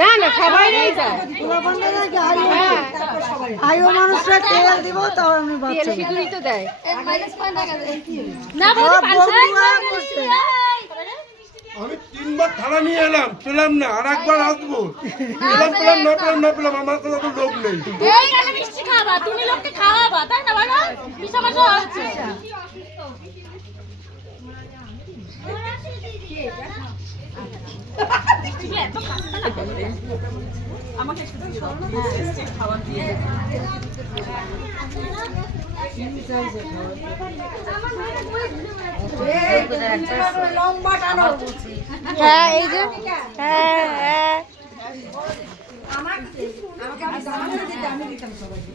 না না সবাই নেই যায় আয়ো মানুষরা তেল দিব তাও আমি তেল সিঁদুরই তো দেয় না আমি 3 বার থালা নিয়ে এলাম, পেলাম না, আর একবার আসবো, পেলাম না পেলাম, আমার কাছে তো লোক নেই। এই গেলে মিষ্টি খাবা, তুমি লোককে খাওয়াবা, তাই না বলো? মিশামাশা হচ্ছে। আমাকে শুধু খাবার দিয়ে হ্যাঁ এই যে হ্যাঁ হ্যাঁ আমাকে দিতে আমি দিতাম সবাইকে।